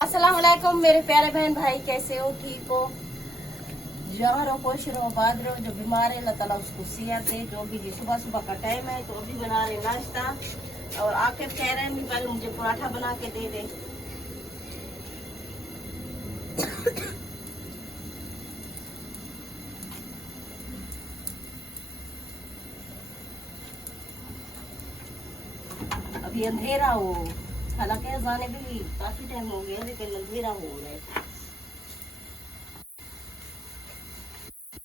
अस्सलाम वालेकुम मेरे प्यारे बहन भाई, कैसे हो? ठीक हो? जहाँ रहो, खुश रहो, आबाद रहो। जो बीमार है अल्लाह ताला उसको सेहत दे। जो भी सुबह सुबह का टाइम है तो अभी बना रहे नाश्ता और आकर कह रहे हैं भी पहले मुझे पराठा बना के दे दे। अभी अंधेरा हो, हालांकि अज़ाने भी काफी टाइम हो गया लेकिन अंधेरा हो रहा है।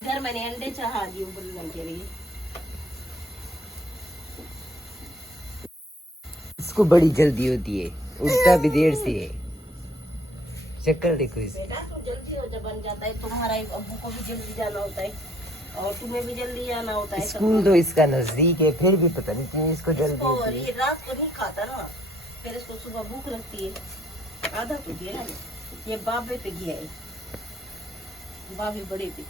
इधर मैंने अंडे चढ़ा दिए उबलने के लिए। इसको बड़ी जल्दी होती है, उठता भी देर से है। शक्ल देखो इसकी। बेटा तू जल्दी हो, जब बन जाता है तुम्हारा अब्बू को भी जल्दी जाना होता है और तुम्हें भी जल्दी जाना होता है। स्कूल तो इसका नजदीक है, फिर भी पता नहीं क्यों इसको जल्दी और होती ये है। रात को नहीं खाता ना, फिर इसको सुबह भूख लगती है। आधा पे दिया ना, ये बाबे पे गया है, बाबे बड़े पे।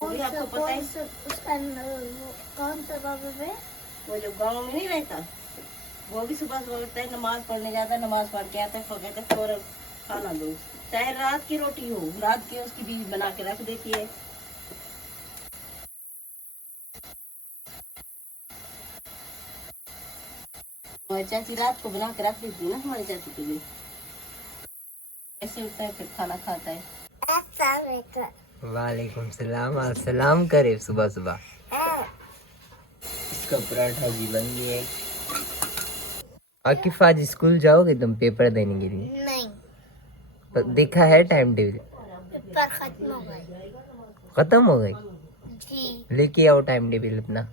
और आपको पता है उसका कौन सा बाबा पे? वो जो गांव में नहीं रहता, वो भी सुबह सुबह उठता है, नमाज पढ़ने जाता है, नमाज पढ़ के आता है, फिर कहता है फौरन खाना दो, चाहे रात की रोटी हो, रात की उसकी बीज बना के रख देती है। और चाची रात को बना के रख देती है ना हमारी चाची के लिए। ऐसे उठता है फिर खाना खाता है। वालेकुम सलाम, आज सलाम करे सुबह सुबह। इसका पराठा भी बन गया है। आकिफ आज स्कूल जाओगे तुम पेपर देने के लिए? नहीं, देखा है टाइम टेबल? पेपर खत्म हो गए खत्म हो गई? जी। लेके आओ टाइम टेबल अपना।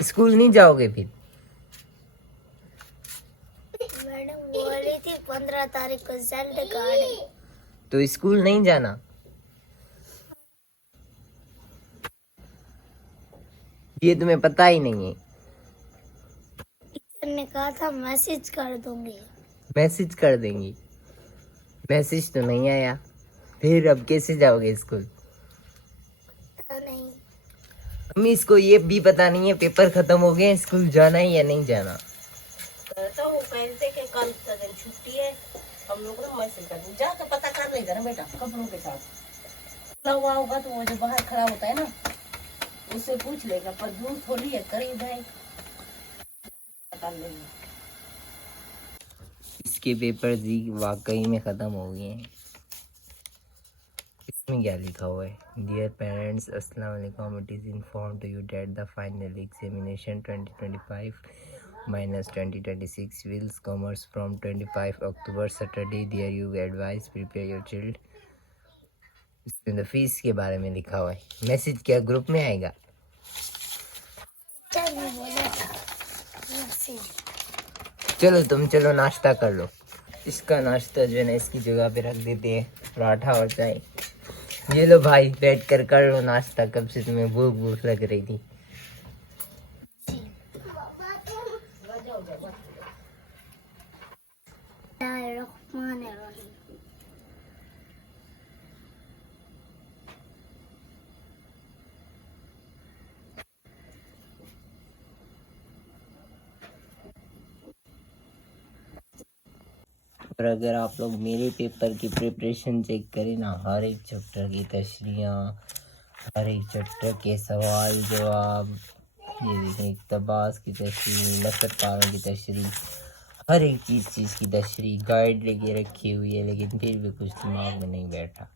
स्कूल नहीं जाओगे फिर? मैडम बोली थी 15 तारीख को रिजल्ट कार्ड। तो स्कूल नहीं जाना? ये तुम्हें पता ही नहीं है। टीचर ने कहा था मैसेज कर दूंगी। मैसेज कर देंगी, मैसेज तो नहीं आया, फिर अब कैसे जाओगे स्कूल? तो नहीं, अम्मी इसको ये भी पता नहीं है पेपर खत्म हो गए, स्कूल जाना है या नहीं जाना। तो वो कहते कि कल का दिन छुट्टी है, हम लोग ना मैसेज कर दें। जाकर पता कर लेगा ना बेटा, कपड़ों के साथ खुला हुआ होगा तो वो जो बाहर खड़ा होता है ना, उससे पूछ लेगा, पर दूर थोड़ी है, करीब है, कर लेगा। इसके पेपर जी वाकई में खत्म हो गए हैं। इसमें क्या लिखा हुआ है? डियर पेरेंट्स, अस्सलाम वालेकुम, it is inform to you that the final examination 2025-2026 wills commerce from 25 October Saturday. There you advise prepare your child. इसमें तो फीस के बारे में लिखा हुआ है। मैसेज क्या ग्रुप में आएगा? टीचर ने बोला था मैसेज। चलो तुम चलो नाश्ता कर लो। इसका नाश्ता जो है ना इसकी जगह पे रख देते हैं, पराठा और चाय। ये लो भाई, बैठ कर लो नाश्ता, कब से तुम्हें भूख भूख लग रही थी। और अगर आप लोग मेरे पेपर की प्रिपरेशन चेक करें ना, हर एक चैप्टर की तशरीह, हर एक चैप्टर के सवाल जवाब, ये देखें इक़्तिबास की तशरीह, लसतकारों की तशरीह, हर एक चीज़ की तशरीह, गाइड लेके रखी हुई है, लेकिन फिर भी कुछ दिमाग में नहीं बैठा।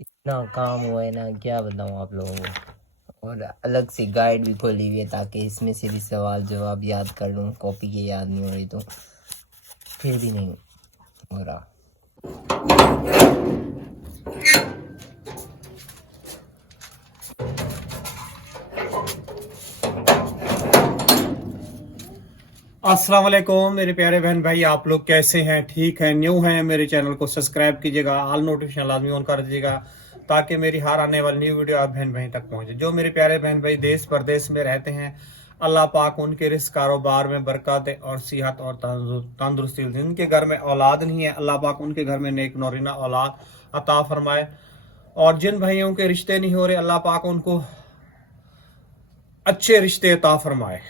इतना काम हुआ है ना, क्या बताऊँ आप लोगों को। और अलग से गाइड भी खोली हुई है ताकि इसमें से भी सवाल जवाब याद कर लूँ, कॉपी के याद नहीं हो रही तो, फिर भी नहीं हो रहा। अस्सलाम वालेकुम मेरे प्यारे बहन भाई, आप लोग कैसे हैं? ठीक हैं? न्यू हैं मेरे चैनल को सब्सक्राइब कीजिएगा, ऑल नोटिफिकेशन लाजमी ऑन कर दीजिएगा ताकि मेरी हर आने वाली न्यू वीडियो आप बहन भाई तक पहुंचे। जो मेरे प्यारे बहन भाई देश परदेश में रहते हैं, अल्लाह पाक उनके रिस्क कारोबार में बरकत दे और सेहत और तंदुरुस्ती। जिनके घर में औलाद नहीं है, अल्लाह पाक उनके घर में नेक नौरीना औलाद अता फरमाए। और जिन भाइयों के रिश्ते नहीं हो रहे, अल्लाह पाक उनको अच्छे रिश्ते अता फरमाए।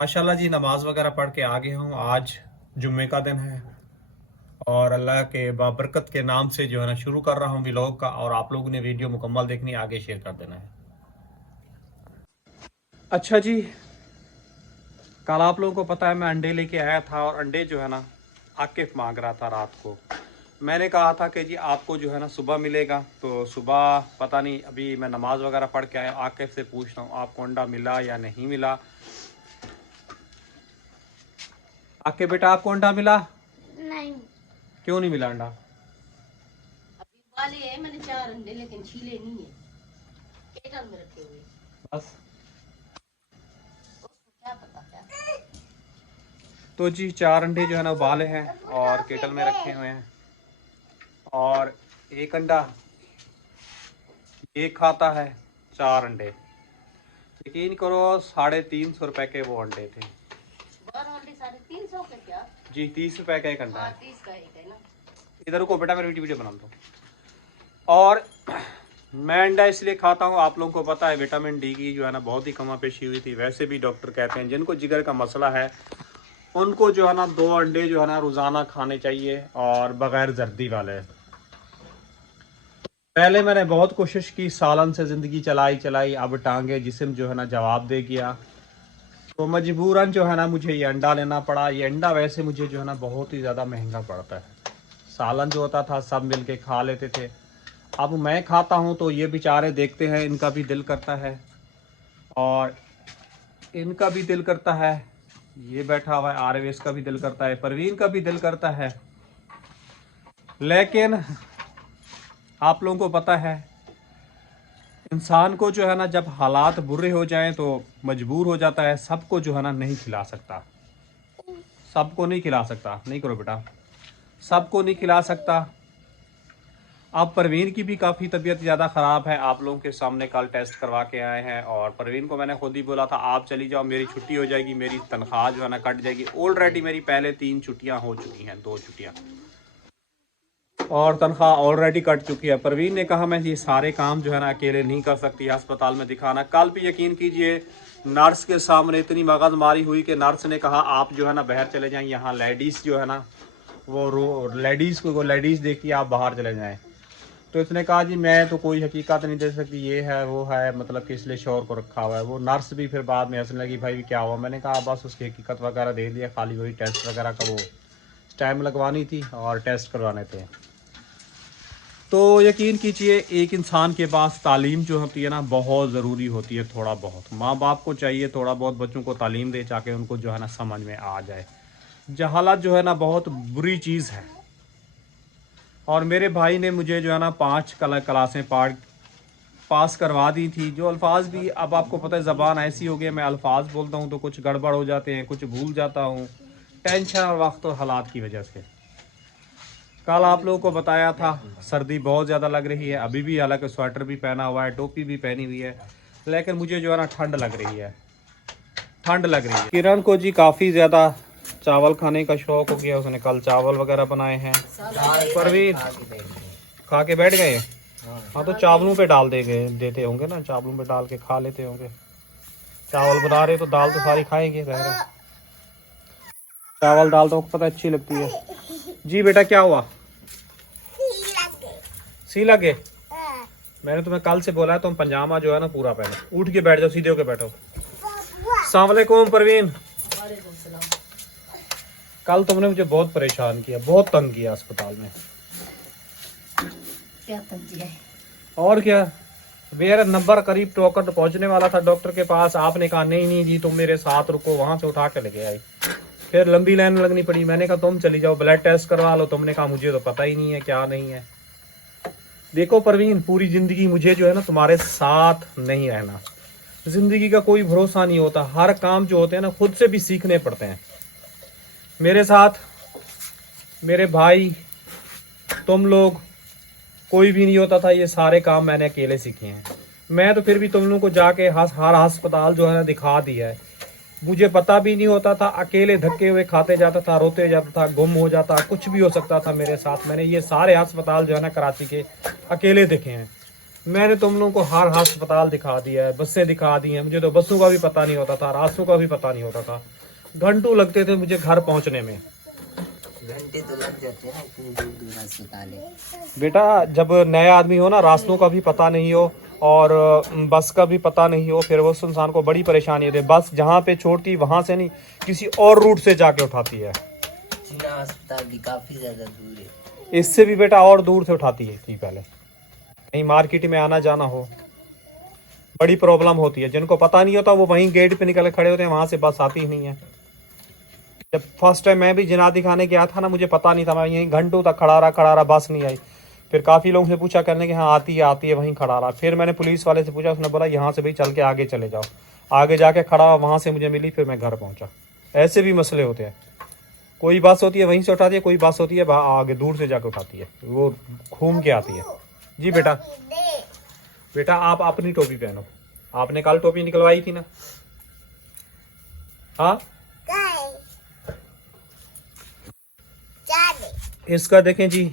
माशाल्लाह जी, नमाज वगैरह पढ़ के आ गया हूँ। आज जुम्मे का दिन है और अल्लाह के बाबरकत के नाम से जो है ना शुरू कर रहा हूँ व्लॉग का। और आप लोगों ने वीडियो मुकम्मल देखनी, आगे शेयर कर देना है। अच्छा जी, कल आप लोगों को पता है मैं अंडे लेके आया था और अंडे जो है ना आकिफ मांग रहा था रात को। मैंने कहा था कि जी आपको जो है ना सुबह मिलेगा, तो सुबह पता नहीं, अभी मैं नमाज वगैरह पढ़ के आया, आकिफ से पूछता हूँ आपको अंडा मिला या नहीं मिला। आकिफ बेटा आपको अंडा मिला? नहीं। क्यों नहीं मिला अंडा? अभी वाले है मैंने 4 अंडे, लेकिन छीले नहीं है, केटल में रखे हुए। बस। उसको क्या पता क्या। तो जी 4 अंडे जो है ना उबाले हैं और केटल में रखे हुए हैं। और एक अंडा ये खाता है, 4 अंडे। यकीन करो 350 रुपए के वो अंडे थे। 12 अंडे 350 के क्या? जी 30 रुपए का एक अंडा हाँ, है। 30 का एक है ना। इधर रुको बेटा, मेरी वीडियो बना दो। और मैं अंडा इसलिए खाता हूँ, आप लोगों को पता है विटामिन डी की जो है ना बहुत ही कमापेशी हुई थी। वैसे भी डॉक्टर कहते हैं जिनको जिगर का मसला है उनको जो है ना 2 अंडे जो है ना रोजाना खाने चाहिए, और बगैर जर्दी वाले। पहले मैंने बहुत कोशिश की, सालन से ज़िंदगी चलाई, अब टांगे जिस्म जो है ना जवाब दे गया, तो मजबूरन जो है ना मुझे ये अंडा लेना पड़ा। ये अंडा वैसे मुझे जो है ना बहुत ही ज़्यादा महंगा पड़ता है। सालन जो होता था सब मिल के खा लेते थे, अब मैं खाता हूँ तो ये बेचारे देखते हैं, इनका भी दिल करता है और इनका भी दिल करता है। ये बैठा हुआ है आरवेश का भी दिल करता है, परवीन का भी दिल करता है। लेकिन आप लोगों को पता है इंसान को जो है ना जब हालात बुरे हो जाएं तो मजबूर हो जाता है। सबको जो है ना नहीं खिला सकता, सबको नहीं खिला सकता। नहीं करो बेटा, सबको नहीं खिला सकता। अब परवीन की भी काफ़ी तबीयत ज़्यादा ख़राब है, आप लोगों के सामने कल टेस्ट करवा के आए हैं। और परवीन को मैंने खुद ही बोला था आप चली जाओ, मेरी छुट्टी हो जाएगी, मेरी तनख्वाह जो है ना कट जाएगी। ऑलरेडी मेरी पहले 3 छुट्टियां हो चुकी हैं, 2 छुट्टियां, और तनख्वाह ऑलरेडी कट चुकी है। परवीन ने कहा मैं ये सारे काम जो है ना अकेले नहीं कर सकती, अस्पताल में दिखाना। कल भी यकीन कीजिए नर्स के सामने इतनी मगजमारी हुई कि नर्स ने कहा आप जो है ना बाहर चले जाएं, यहाँ लेडीज़ जो है ना वो लेडीज़ देखती आप बाहर चले जाएं। तो इसने कहा जी मैं तो कोई हकीकत नहीं दे सकती, ये है वो है, मतलब कि इसलिए शोर को रखा हुआ है। वो नर्स भी फिर बाद में हंसने लगी, भाई क्या हुआ? मैंने कहा बस उसकी हकीकत वगैरह दे दिया, खाली वही टेस्ट वगैरह का वो टाइम लगवानी थी और टेस्ट करवाने थे। तो यकीन कीजिए एक इंसान के पास तालीम जो होती है ना बहुत ज़रूरी होती है। थोड़ा बहुत माँ बाप को चाहिए थोड़ा बहुत बच्चों को तालीम दे, जाके उनको जो है ना समझ में आ जाए। जहालत जो है ना बहुत बुरी चीज़ है। और मेरे भाई ने मुझे जो है ना 5 क्लासें पास करवा दी थी। जो अल्फाज भी, अब आपको पता है ज़बान ऐसी हो गई, मैं अल्फाज बोलता हूँ तो कुछ गड़बड़ हो जाते हैं, कुछ भूल जाता हूँ, टेंशन और वक्त और हालात की वजह से। कल आप लोगों को बताया था सर्दी बहुत ज़्यादा लग रही है, अभी भी, हालांकि स्वेटर भी पहना हुआ है, टोपी भी पहनी हुई है, लेकिन मुझे जो है ना ठंड लग रही है, ठंड लग रही है। किरण को जी काफ़ी ज़्यादा चावल खाने का शौक हो गया, उसने कल चावल वगैरह बनाए हैं। परवीन खा के बैठ गए। हाँ तो चावलों पे डाल देते होंगे ना, चावलों पे डाल के खा लेते होंगे। चावल बना रहे तो दाल तो सारी खाएंगे, चावल दाल तो पता अच्छी लगती है। जी बेटा क्या हुआ? सी लगे? मैंने तुम्हें कल से बोला है तुम पंजामा जो है ना पूरा पहनो। उठ के बैठ जाओ, सीधे होके बैठो। अस्सलाम वालेकुम परवीन। कल तुमने मुझे बहुत परेशान किया, बहुत तंग किया अस्पताल में। क्या तंग किया? और क्या, मेरा नंबर करीब टोकन पहुंचने वाला था डॉक्टर के पास। आपने कहा नहीं जी तुम मेरे साथ रुको, वहां से उठा के लेके आई। फिर लंबी लाइन लगनी पड़ी, मैंने कहा तुम चली जाओ ब्लड टेस्ट करवा लो। तुमने कहा मुझे तो पता ही नहीं है क्या नहीं है। देखो परवीन, पूरी जिंदगी मुझे जो है ना तुम्हारे साथ नहीं रहना। जिंदगी का कोई भरोसा नहीं होता, हर काम जो होते हैं ना खुद से भी सीखने पड़ते हैं। मेरे साथ मेरे भाई, तुम लोग, कोई भी नहीं होता था। ये सारे काम मैंने अकेले सीखे हैं। मैं तो फिर भी तुम लोगों को जाके हर अस्पताल जो है ना दिखा दिया है। मुझे पता भी नहीं होता था, अकेले धक्के हुए खाते जाता था, रोते जाता था, गुम हो जाता, कुछ भी हो सकता था मेरे साथ। मैंने ये सारे अस्पताल जो है ना कराची के अकेले देखे हैं। मैंने तुम लोगों को हर अस्पताल दिखा दिया है, बसें दिखा दी हैं। मुझे तो बसों का भी पता नहीं होता था, रास्तों का भी पता नहीं होता था। घंटों लगते थे मुझे घर पहुंचने में। घंटे तो लग जाते हैं ना इतनी दूर दूर अस्पताल है। बेटा जब नया आदमी हो ना, रास्तों का भी पता नहीं हो और बस का भी पता नहीं हो, फिर उस इंसान को बड़ी परेशानी होती है। बस जहाँ पे छोड़ती वहाँ से नहीं, किसी और रूट से जाके उठाती है। जिना अस्पताल भी काफी ज्यादा दूर है। इससे भी बेटा और दूर से उठाती है थी पहले। कहीं मार्केट में आना जाना हो, बड़ी प्रॉब्लम होती है। जिनको पता नहीं होता वो वहीं गेट पे निकल के खड़े होते हैं, वहां से बस आती ही नहीं है। जब फर्स्ट टाइम मैं भी जिना दिखाने गया था ना, मुझे पता नहीं था, मैं यहीं घंटों तक खड़ा रहा, बस नहीं आई। फिर काफ़ी लोगों से पूछा, करने कि हाँ आती है, वहीं खड़ा रहा। फिर मैंने पुलिस वाले से पूछा, उसने बोला यहाँ से भाई चल के आगे चले जाओ। आगे जाके खड़ा, वहाँ से मुझे मिली, फिर मैं घर पहुँचा। ऐसे भी मसले होते हैं। कोई बस होती है वहीं से उठाती है, कोई बस होती है आगे दूर से जाके उठाती है, वो घूम के आती है। जी बेटा, बेटा आप अपनी टोपी पहनो। आपने कल टोपी निकलवाई थी ना? हाँ, इसका देखें जी,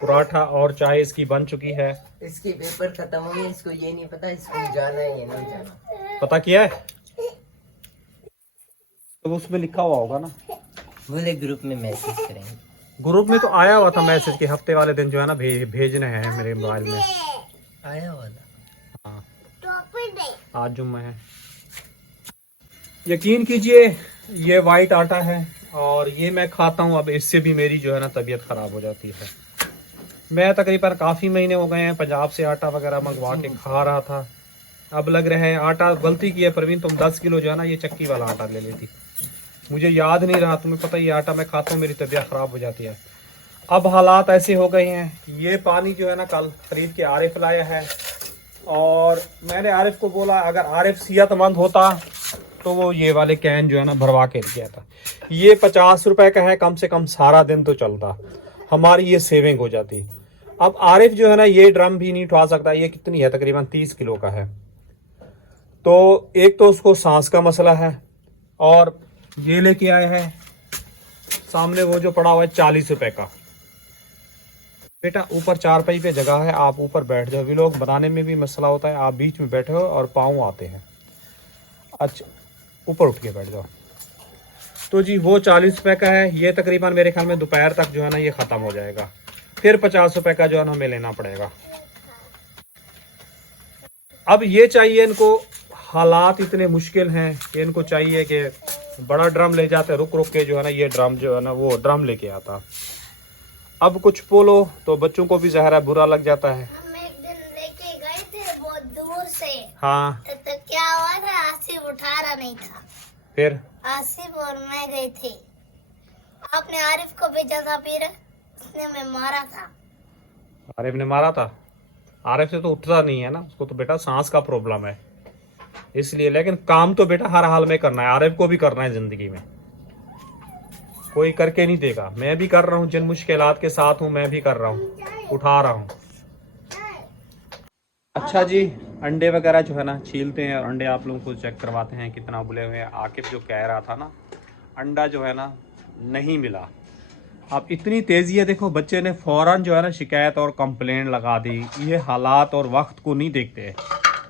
पराठा और चाय इसकी बन चुकी है। इसके पेपर खत्म हो गए, इसको ये नहीं पता इसको जाना है या नहीं जाना। पता किया है तो उसमें लिखा हुआ होगा ना। बोले ग्रुप में मैसेज करेंगे। ग्रुप में तो आया हुआ था मैसेज के हफ्ते वाले दिन जो है ना भेजने हैं मेरे मोबाइल में। आया हुआ था। हाँ, आज जुम्मा है। यकीन कीजिए ये वाइट आटा है और ये मैं खाता हूँ। अब इससे भी मेरी जो है ना तबीयत खराब हो जाती है। मैं तकरीबन काफ़ी महीने हो गए हैं पंजाब से आटा वगैरह मंगवा के खा रहा था। अब लग रहा है आटा गलती की है परवीन, तुम 10 किलो जो है ना ये चक्की वाला आटा ले लेती। मुझे याद नहीं रहा, तुम्हें पता ये आटा मैं खाता हूँ मेरी तबीयत ख़राब हो जाती है। अब हालात ऐसे हो गए हैं। ये पानी जो है ना कल खरीद के आरिफ लाया है और मैंने आरिफ को बोला अगर आरिफ सेहतमंद होता तो वो ये वाले कैन जो है ना भरवा के गया था। ये 50 रुपए का है, कम से कम सारा दिन तो चलता, हमारी ये सेविंग हो जाती। अब आरिफ जो है ना ये ड्रम भी नहीं उठा सकता। ये कितनी है, तकरीबन 30 किलो का है। तो एक तो उसको सांस का मसला है और ये लेके आया है सामने वो जो पड़ा हुआ है 40 रुपए का। बेटा ऊपर चारपाई पे जगह है, आप ऊपर बैठ जाओ। व्लॉग बनाने में भी मसला होता है, आप बीच में बैठे हो और पाँव आते हैं। अच्छा ऊपर उठ के बैठ जाओ। तो जी वो 40 रुपए का है। ये तकरीबन मेरे ख्याल में दोपहर तक जो है ना ये ख़त्म हो जाएगा। फिर 50 रुपए का जो है ना हमें लेना पड़ेगा। अब ये चाहिए इनको, हालात इतने मुश्किल हैं कि इनको चाहिए कि बड़ा ड्रम ले जाते, रुक रुक के जो है ना ये ड्रम जो है ना वो ड्रम लेके आता। अब कुछ बोलो तो बच्चों को भी ज़हरा बुरा लग जाता है। हम एक दिन लेके गए थे बहुत दूर से। हाँ तो क्या हुआ था, आसिफ उठा रहा नहीं था। फिर आसिफ और मैं गए थे, आपने आरिफ को भेजा था, फिर उसने मैं मारा था। आरिफ ने मारा था? आरिफ से तो उठता नहीं है ना, उसको तो बेटा सांस का प्रॉब्लम है इसलिए। लेकिन काम तो बेटा हर हाल में करना है, आरिफ को भी करना है जिंदगी में, कोई करके नहीं देगा। मैं भी कर रहा हूँ, जिन मुश्किलात के साथ हूँ मैं भी कर रहा हूँ, उठा रहा हूँ। अच्छा जी, अंडे वगैरह जो है ना छीलते हैं और अंडे आप लोगों को चेक करवाते हैं कितना उबले हुए हैं। आकिब जो कह रहा था ना अंडा जो है ना नहीं मिला। अब इतनी तेज़ी है, देखो बच्चे ने फ़ौरन जो है ना शिकायत और कंप्लेंट लगा दी। ये हालात और वक्त को नहीं देखते,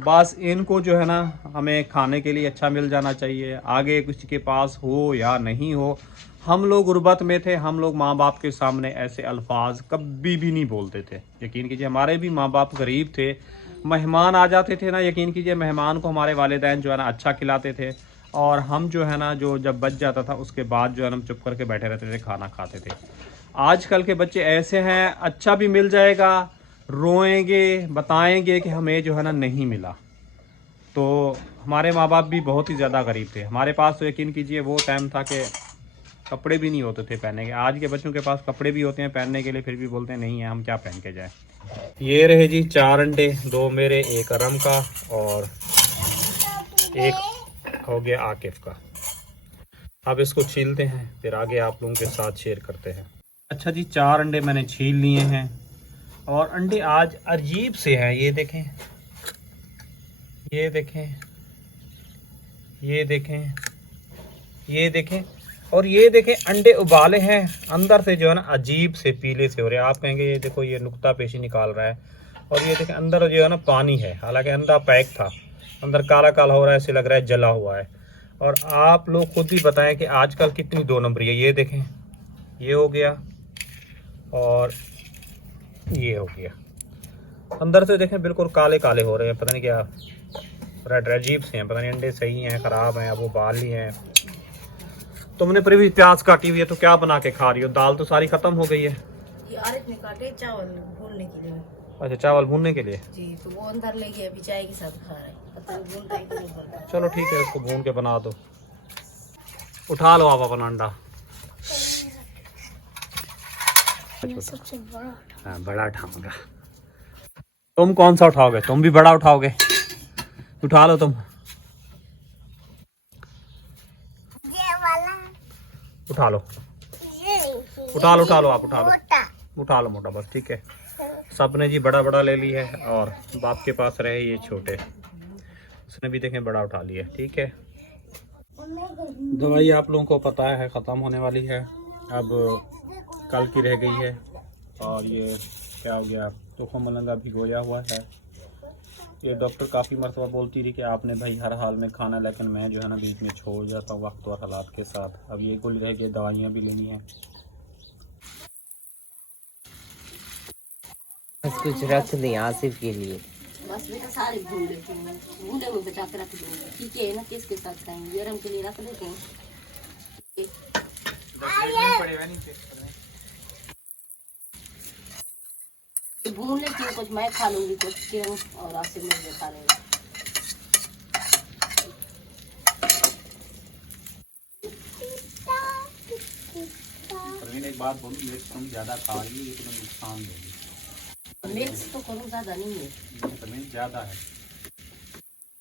बस इनको जो है ना हमें खाने के लिए अच्छा मिल जाना चाहिए। आगे किसी के पास हो या नहीं हो, हम लोग गुर्बत में थे, हम लोग माँ बाप के सामने ऐसे अल्फाज कभी भी नहीं बोलते थे। यकीन कीजिए हमारे भी माँ बाप गरीब थे, मेहमान आ जाते थे ना, यकीन कीजिए मेहमान को हमारे वालिदैन जो है ना अच्छा खिलाते थे और हम जो है ना जो जब बच जाता था उसके बाद जो है ना हम चुप करके बैठे रहते थे, खाना खाते थे। आजकल के बच्चे ऐसे हैं, अच्छा भी मिल जाएगा रोएंगे, बताएंगे कि हमें जो है ना नहीं मिला। तो हमारे माँ बाप भी बहुत ही ज़्यादा गरीब थे। हमारे पास तो यकीन कीजिए वो टाइम था कि कपड़े भी नहीं होते थे पहनने के। आज के बच्चों के पास कपड़े भी होते हैं पहनने के लिए, फिर भी बोलते हैं नहीं है, हम क्या पहन के जाएं। ये रहे जी 4 अंडे, 2 मेरे, 1 अरम का और 1 हो गया आकिफ का। अब इसको छीलते हैं, फिर आगे आप लोगों के साथ शेयर करते हैं। अच्छा जी, 4 अंडे मैंने छील लिए हैं और अंडे आज अजीब से हैं। ये देखें, ये देखें, ये देखें, ये देखें और ये देखें, अंडे उबाले हैं अंदर से जो है ना अजीब से पीले से हो रहे हैं। आप कहेंगे ये देखो ये नुक्ता पेशी निकाल रहा है और ये देखें अंदर जो है ना पानी है, हालांकि अंडा पैक था, अंदर काला काला हो रहा है, ऐसे लग रहा है जला हुआ है। और आप लोग खुद ही बताएं कि आजकल कितनी 2 नंबरी है। ये देखें ये हो गया और ये हो गया। अंदर से देखें बिल्कुल काले काले हो रहे हैं, पता नहीं क्या रेड अजीब से हैं, पता नहीं अंडे सही हैं खराब हैं, अब वो बाल ही हैं। तुमने पर भी प्याज काटी हुई है तो क्या बना के खा रही हो? दाल तो सारी खत्म हो गई है। ये आरिफ ने काटे चावल भूनने के लिए। अच्छा, चावल भूनने के लिए। जी, तो वो अंदर ले गया, अभी चाय के साथ खा रहा है, पता नहीं भून रहा है कि नहीं भून रहा है। चलो ठीक है, उसको भून के बना दो। उठा लो आप अपना अंडा। सबसे बड़ा हाँ, बड़ा उठाऊंगा। तुम कौन सा उठाओगे? तुम भी बड़ा उठाओगे? उठा लो तुम। ये वाला, उठा लो, ये उठा लो, उठा लो, आप उठा लो, मोटा। उठा लो मोटा, बस ठीक है। सबने जी बड़ा बड़ा ले ली है और बाप के पास रहे ये छोटे, उसने भी देखें बड़ा उठा लिया। ठीक है, दवाई आप लोगों को पता है ख़त्म होने वाली है, अब कल की रह गई है। और ये क्या हो गया, तोहफा मलंगा भिगोया हुआ है। ये डॉक्टर काफ़ी मरतबा बोलती रही कि आपने भाई हर हाल में खाना, लेकिन मैं जो है ना बीच में छोड़ जाता हूँ वक्त और हालात के साथ। अब ये गोली रह गई, दवाइयाँ भी लेनी है। बस कुछ रख दें आसिफ के लिए। बस बेटा सारे भून लेते हैं, भूने में बचा के रख देंगे। ठीक है ना, किसके साथ खाएंगे? गरम के लिए रख देते हैं। ये भून लेती हूँ, कुछ मैं खा लूंगी, कुछ के और आसिफ में खा लेंगे। एक बात बोलूं, मिर्च तुम ज़्यादा खा रही है, तुम्हें नुकसान देगी। मिक्स तो करूँ, ज़्यादा नहीं है। मिर्च ज़्यादा है,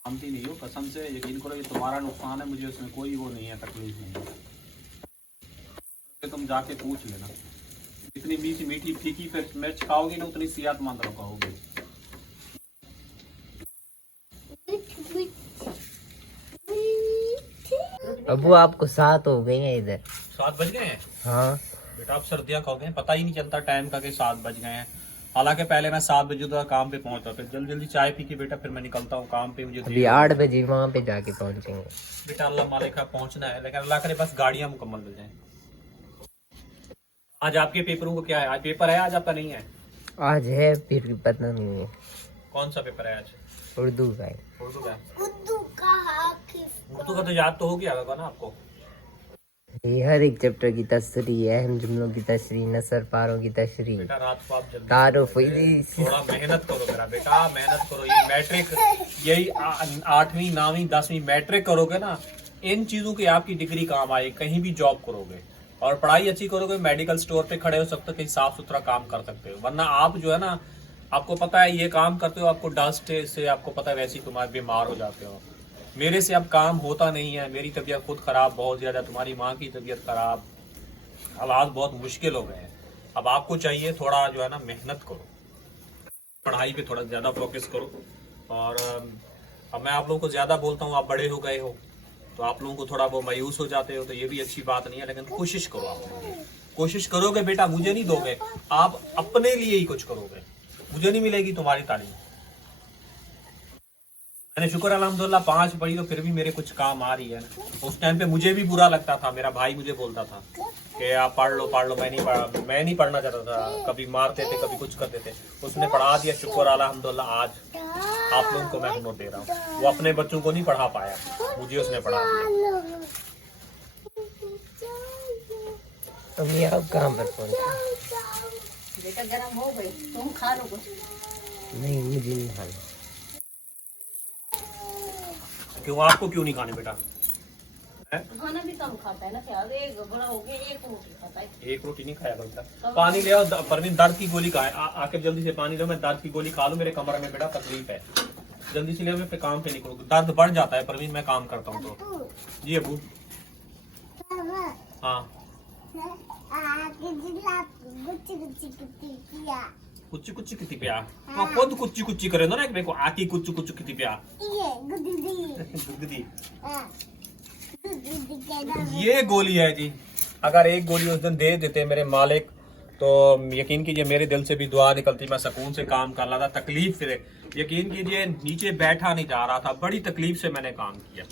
मानती नहीं हो, कसम से यकीन करो, ये तुम्हारा नुकसान है, मुझे उसमें कोई वो नहीं है, तकलीफ नहीं है। तुम जाके पूछ लेना, जितनी मीठी मीठी फीकी फिर मिर्च खाओगी ना, उतनी सेहतमंद रहोगे। अबू आपको 7 हो गए हैं इधर। 7 बज गए हैं? हाँ बेटा आप सर्दियाँ खाओगे, पता ही नहीं चलता टाइम का कि 7 बज गए हैं। हालांकि पहले मैं 7 बजे तक काम पे पहुंचता, फिर जल्दी जल्दी चाय पी के बेटा फिर मैं निकलता हूँ काम पे। मुझे अभी 8 बजे वहाँ पे जाके पहुँचेंगे। बेटा अल्लाह मालिक पहुंचना है, लेकिन अल्लाह करे बस गाड़ियाँ मुकम्मल मिल जाएं। आज आपके पेपरों को क्या है? आज पेपर है, आज आपका नहीं है? आज है, फिर भी पता नहीं है। कौन सा पेपर है आज? उर्दू का है। उर्दू का। उर्दू का हाकिफ। उर्दू का तो याद तो हो गया होगा ना आपको? ये हर एक चैप्टर की तशरीह, अहम जुमलों की तशरीह, नसर पारों की तशरीह, बेटा रात को आप जल्दी तारुफ। थोड़ा मेहनत करो मेरा बेटा, मेहनत करो। ये मैट्रिक, यही 8वीं 9वीं 10वीं मैट्रिक करोगे ना, इन चीजों की आपकी डिग्री काम आए, कहीं भी जॉब करोगे और पढ़ाई अच्छी करोगे, मेडिकल स्टोर पे खड़े हो सकते हो, कहीं साफ सुथरा काम कर सकते हो। वरना आप जो है ना, आपको पता है ये काम करते हो, आपको डस्ट से आपको पता है वैसे ही तुम्हारे बीमार हो जाते हो। मेरे से अब काम होता नहीं है, मेरी तबीयत खुद खराब बहुत ज्यादा, तुम्हारी माँ की तबीयत खराब, हालात बहुत मुश्किल हो गए हैं। अब आपको चाहिए थोड़ा जो है ना मेहनत करो, पढ़ाई पे थोड़ा ज्यादा फोकस करो। और अब मैं आप लोगों को ज्यादा बोलता हूँ, आप बड़े हो गए हो तो आप लोगों को थोड़ा वो मायूस हो जाते हो, तो ये भी अच्छी बात नहीं है। लेकिन कोशिश करो, आप लोग कोशिश करोगे बेटा, मुझे नहीं दोगे, आप अपने लिए ही कुछ करोगे, मुझे नहीं मिलेगी तुम्हारी तारीफ। मैंने शुक्र अल्हम्दुलिल्लाह 5 पढ़ी तो फिर भी मेरे कुछ काम आ रही है ना। उस टाइम पे मुझे भी बुरा लगता था, मेरा भाई मुझे बोलता था कि आप पढ़ लो, मैं नहीं पढ़ना चाहता था, कभी मारते थे कभी कुछ करते थे। उसने पढ़ा दिया, शुक्र अल्हम्दुलिल्लाह आज आप लोगों को मैं हुनर दे रहा हूँ। वो अपने बच्चों को नहीं पढ़ा पाया, मुझे उसने पढ़ा दिया। अम्मी आप कहाँ पर पहुँचे? बेटा गरम हो गई, तुम खा लो कुछ। नहीं, मुझे नहीं खाना। क्यों, आपको क्यों नहीं खाने बेटा? खाना भी कम खाता है ना, क्या एक बड़ा हो गया, एक रोटी खाता है। एक रोटी नहीं खाया बेटा। पानी ले आओ, परवीन दर्द की गोली खाए, आके जल्दी से पानी लो, मैं दर्द की गोली खा लूं, मेरे कमर में बेटा तकलीफ है। जल्दी से ले, मैं पे काम पे निकलूं, दर्द बढ़ जाता है परवीन, मैं काम करता हूँ तो। जी अबू। हाँ कुछ कुछ किती प्या, हाँ खुद कुछ कुछ करे ना एक बेको आकी कुछ कुछ किती प्या। ये गोली है जी, अगर एक गोली उस दिन दे देते मेरे मालिक तो यकीन कीजिए मेरे दिल से भी दुआ निकलती, मैं सुकून से काम कर रहा था। तकलीफ से यकीन कीजिए नीचे बैठा नहीं जा रहा था, बड़ी तकलीफ से मैंने काम किया।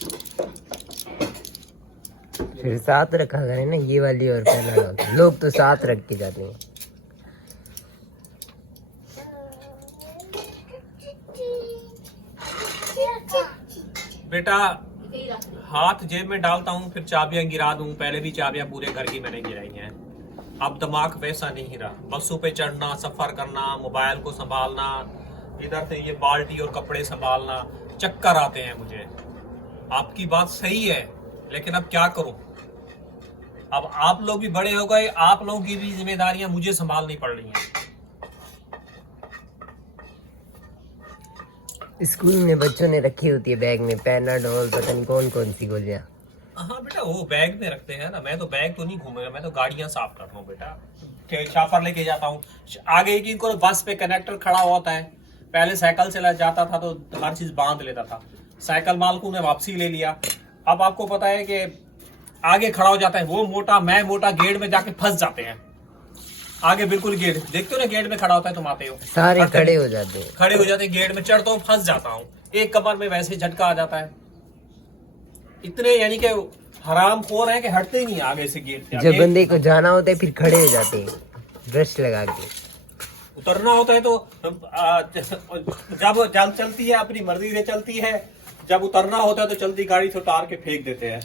फिर साथ रखा करें ना, ये वाली और पहना। लोग तो साथ रख के जाते हैं। बेटा हाथ जेब में डालता हूँ फिर चाबियां गिरा दूं। पहले भी चाबियां पूरे घर की मैंने गिराई हैं। अब दिमाग वैसा नहीं रहा। बसों पे चढ़ना, सफर करना, मोबाइल को संभालना, इधर से ये बाल्टी और कपड़े संभालना, चक्कर आते हैं मुझे। आपकी बात सही है, लेकिन अब क्या करूं। अब आप लोग भी बड़े हो गए, आप लोगों की भी जिम्मेदारियां मुझे संभालनी पड़ रही हैं। स्कूल में बच्चों ने रखी होती है बैग में पैनाडोल, पता नहीं कौन कौन सी गोलियां। हाँ बेटा, वो बैग में रखते हैं ना। मैं तो बैग तो नहीं घूमेगा, मैं तो गाड़ियां साफ करता हूँ बेटा। शाफर लेके जाता हूँ आगे की। बस पे कनेक्टर खड़ा होता है। पहले साइकिल से जाता था तो हर चीज बांध लेता था। साइकिल मालकू ने वापसी ले लिया। अब आपको पता है कि आगे खड़ा हो जाता है वो मोटा, मैं मोटा, गेट में जाके फंस जाते हैं। आगे बिल्कुल गेट देखते हो ना, गेट में खड़ा होता है, तुम आते हो, सारे खड़े हो जाते हैं। खड़े हो जाते हैं, गेट में चढ़ता हूँ, फंस जाता हूँ। एक कमर में वैसे झटका आ जाता है। इतने यानी कि हराम खोर है कि हटते ही नहीं आगे से गेट। जब बंदे को जाना होता है फिर खड़े हो जाते हैं ब्रश लगा के। उतरना होता है तो जब जान चलती है अपनी मर्जी से चलती है। जब उतरना होता है तो चलती गाड़ी से उतार के फेंक देते हैं।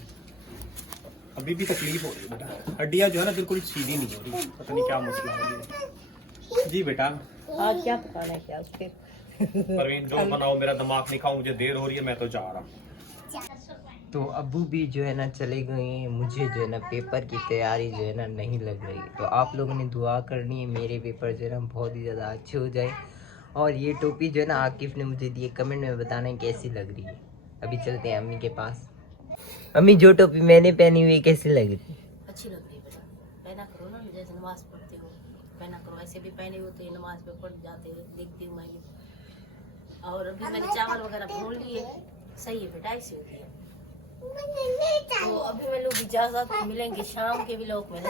अभी भी तकलीफ हो रही है बेटा। हड्डियां जो है ना बिल्कुल सीधी नहीं हो रही। पता नहीं क्या मसला है जी बेटा। आज क्या पकाना है क्या उसके? परवीन जो बनाओ, मेरा दिमाग नहीं खाओ, मुझे देर हो रही है, मैं तो जा रहा हूँ। तो अबू भी जो है ना चले गए हैं। मुझे जो है ना पेपर की तैयारी जो है ना नहीं लग रही। तो आप लोगों ने दुआ करनी है मेरे पेपर जो है ना बहुत ही ज़्यादा अच्छे हो जाए। और ये टोपी जो है ना आकिफ ने मुझे दी है, कमेंट में बताना है कैसी लग रही है। अभी चलते हैं अम्मी के पास। अम्मी जो टोपी मैंने पहनी हुई है कैसी लग रही है? अच्छी लग रही है बेटा, पहना करो ना, जैसे नमाज पढ़ते हो पहना करो। ऐसे भी पहने होते हैं, नमाज पे पढ़ जाते हैं, देखती हूँ मैं भी। और अभी मैंने चावल वगैरह भून लिए। सही है बेटा, ऐसी होती है। तो अभी मैं लोग इजाजत, मिलेंगे शाम के व्लॉग में।